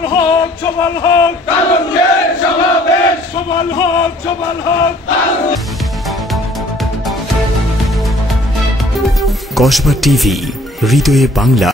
সবল হোক সবল হোক তারুণ্যের সমাবেশ সবল হোক সবল হোক। কসবা টিভি, হৃদয়ে বাংলা।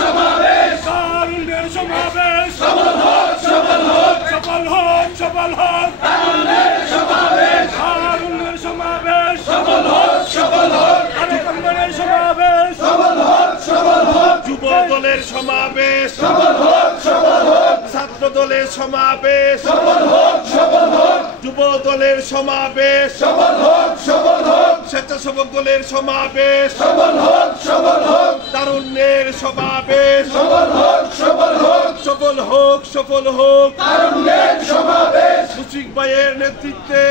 সমাবেশ তারুণ্যের সমাবেশ সবল হোক সবল হোক সবল হোক সবল হোক তারুণ্যের সমাবেশ তারুণ্যের সমাবেশ সবল হোক সবল হোক তারুণ্যের সমাবেশ সবল হোক সবল হোক যুব দলের সমাবেশ সবল হোক সবল হোক ছাত্র দলের সমাবেশ সবল হোক সবল হোক যুব দলের সমাবেশ সবল হোক সবল হোক স্বেচ্ছাসেবক দলের সমাবেশ সবল হোক সবল হোক তারুণ্যের সমাবেশ সবল হোক সবল হোক সফল হোক সফল হোক তারুণ্যের সমাবেশ মুশফিক ভাইয়ের নেতৃত্বে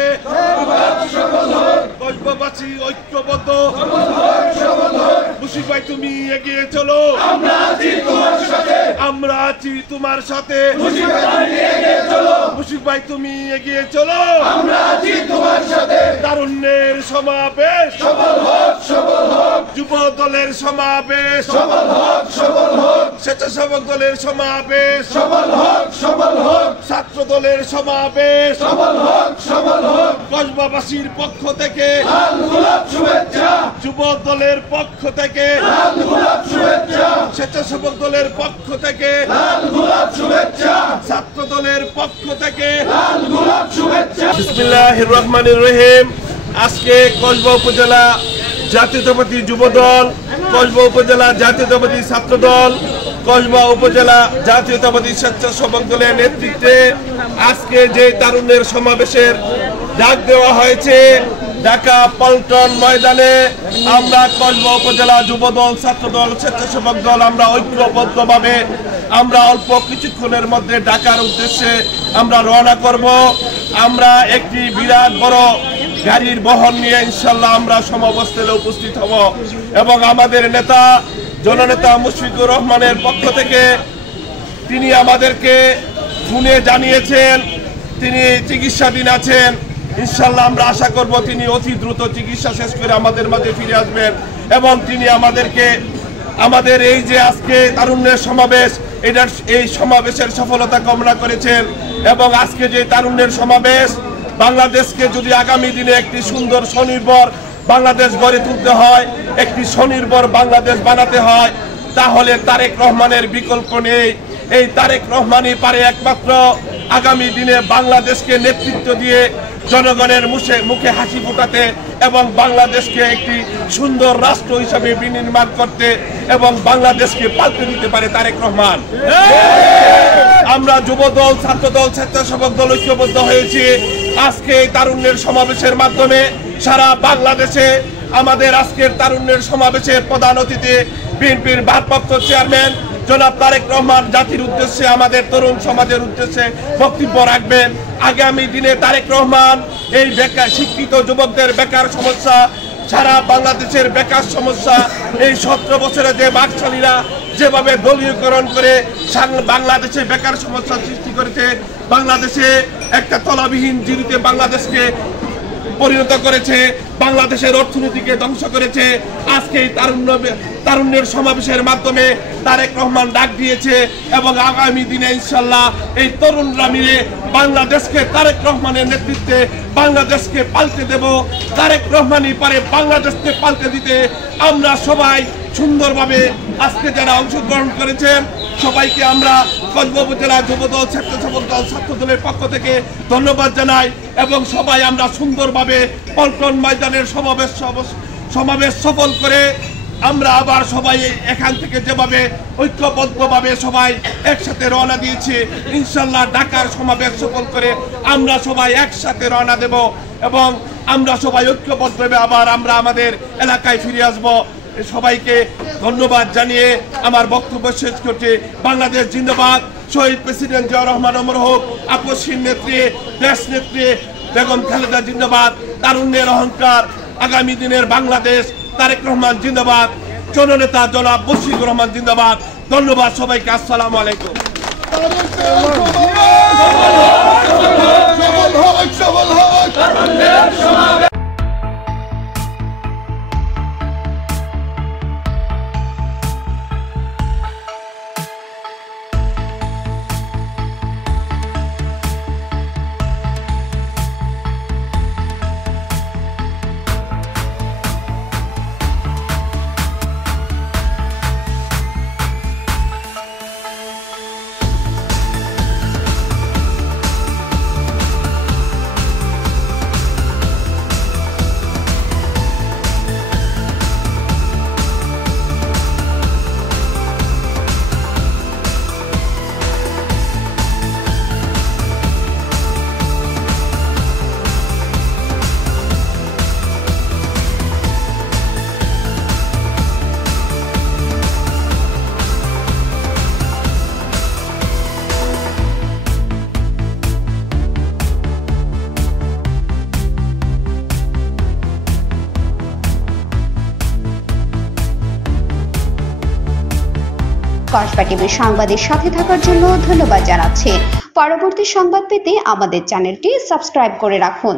সফল হোক কসবাবাসী ঐক্যবদ্ধ সফল হোক সফল হোক মুশফিক ভাই তুমি এগিয়ে চলো আমরা আছি তোমার সাথে আমরা আছি তোমার সাথে মুশফিক ভাই এগিয়ে চলো মুশফিক ভাই তুমি এগিয়ে চলো আমরা আছি তোমার সাথে তারুণ্যের সমাবেশ সফল হোক সফল হোক যুব দলের সমাবেশ সফল হোক সফল হোক স্বেচ্ছাসেবক দলের সমাবেশ সফল হোক সফল হোক ছাত্র দলের সমাবেশ সফল হোক সফল হোক কসবাবাসীর পক্ষ থেকে লাল গোলাপ শুভেচ্ছা যুব দলের পক্ষ থেকে লাল গোলাপ শুভেচ্ছা স্বেচ্ছাসেবক দলের পক্ষ থেকে লাল গোলাপ শুভেচ্ছা ছাত্র দলের পক্ষ থেকে লাল গোলাপ শুভেচ্ছা। বিসমিল্লাহির রহমানির রহিম। আজকে কসবা উপজেলা জাতীয়তাবাদী যুব দল, কসবা উপজেলা জাতীয়তাবাদী ছাত্র দল, কসবা উপজেলা জাতীয়তাবাদী স্বেচ্ছাসেবক দলের নেতৃত্বে আজকে যে তারুণ্যের সমাবেশের ডাক দেওয়া হয়েছে ঢাকা পল্টন ময়দানে, আমরা কসবা উপজেলা যুব দল, ছাত্র দল, স্বেচ্ছাসেবক দল আমরা ঐক্যবদ্ধভাবে আমরা অল্প কিছুক্ষণের মধ্যে ঢাকার উদ্দেশ্যে আমরা রওনা করব। আমরা একটি বিরাট বড় গাড়ির বহন নিয়ে ইনশাল্লাহ আমরা সমাবেশস্থলে উপস্থিত হব এবং আমাদের নেতা জননেতা মুশফিকুর রহমানের পক্ষ থেকে তিনি আমাদেরকে ফোনে জানিয়েছেন তিনি চিকিৎসাধীন আছেন। ইনশাল্লাহ আমরা আশা করব তিনি অতি দ্রুত চিকিৎসা শেষ করে আমাদের মাঝে ফিরে আসবেন এবং তিনি আমাদেরকে আমাদের এই যে আজকে তারুণ্যের সমাবেশ এই সমাবেশের সফলতা কামনা করেছেন এবং আজকে যে তারুণ্যের সমাবেশ বাংলাদেশকে যদি আগামী দিনে একটি সুন্দর স্বনির্ভর বাংলাদেশ গড়ে তুলতে হয়, একটি স্বনির্ভর বাংলাদেশ বানাতে হয়, তাহলে তারেক রহমানের বিকল্প নেই। এই তারেক রহমানই পারে একমাত্র আগামী দিনে বাংলাদেশকে নেতৃত্ব দিয়ে জনগণের মুখে হাসি ফোটাতে এবং বাংলাদেশকে একটি সুন্দর রাষ্ট্র হিসাবে বিনির্মাণ করতে এবং বাংলাদেশকে পাল্টে দিতে পারে তারেক রহমান। আমরা যুব দল, ছাত্র দল, স্বেচ্ছাসেবক দল ঐক্যবদ্ধ হয়েছি আজকে তারুণ্যের সমাবেশের মাধ্যমে সারা বাংলাদেশে। আমাদের আজকের তারুণ্যের সমাবেশের প্রধান অতিথি বিএনপির ভারপ্রাপ্ত চেয়ারম্যান জনাব তারেক রহমান জাতির উদ্দেশ্যে আমাদের তরুণ সমাজের উদ্দেশ্যে বক্তব্য রাখবেন। আগামী দিনে তারেক রহমান এই বেকার শিক্ষিত যুবকদের বেকার সমস্যা, সারা বাংলাদেশের বেকার সমস্যা, এই 17 বছরে যে বাকশালীরা যেভাবে দলীয়করণ করে বাংলাদেশে বেকার সমস্যা সৃষ্টি করেছে, বাংলাদেশে একটা তলাবিহীন জিরোতে বাংলাদেশকে পরিণত করেছে, বাংলাদেশের অর্থনীতিকে ধ্বংস করেছে। আজকে এই তারুণ্যের সমাবেশের মাধ্যমে তারেক রহমান ডাক দিয়েছে এবং আগামী দিনে ইনশাল্লাহ এই তরুণরা মিলে বাংলাদেশকে তারেক রহমানের নেতৃত্বে বাংলাদেশকে পাল্টে দেব। তারেক রহমানই পারে বাংলাদেশকে পাল্টে দিতে। আমরা সবাই সুন্দরভাবে আজকে যারা অংশগ্রহণ করেছেন সবাইকে আমরা কসবা উপজেলা যুব দল, স্বেচ্ছাসেবক দল, ছাত্র দলের পক্ষ থেকে ধন্যবাদ জানাই এবং সবাই আমরা সুন্দরভাবে পল্টন ময়দানের সমাবেশ সফল করে আমরা আবার সবাই এখান থেকে যেভাবে ঐক্যবদ্ধভাবে সবাই একসাথে রওনা দিয়েছি ইনশাল্লাহ ঢাকার সমাবেশ সফল করে আমরা সবাই একসাথে রওনা দেব এবং আমরা সবাই ঐক্যবদ্ধভাবে আবার আমরা আমাদের এলাকায় ফিরে আসব। সবাইকে ধন্যবাদ জানিয়ে আমার বক্তব্য শেষ করছি। বাংলাদেশ জিন্দাবাদ। শহীদ প্রেসিডেন্ট জিয়াউর রহমান অমর হোক। আপসহীন নেত্রী, দেশ নেত্রী বেগম খালেদা জিন্দাবাদ। তারুণ্যের অহংকার, আগামী দিনের বাংলাদেশ। তারেক রহমান জিন্দাবাদ। জননেতা জনাব মুশফিকুর রহমান জিন্দাবাদ। ধন্যবাদ সবাইকে। আসসালামু আলাইকুম। কসবা টিভির সংবাদের সাথে থাকার জন্য ধন্যবাদ জানাচ্ছি। পরবর্তী সংবাদ পেতে আমাদের চ্যানেলটি সাবস্ক্রাইব করে রাখুন।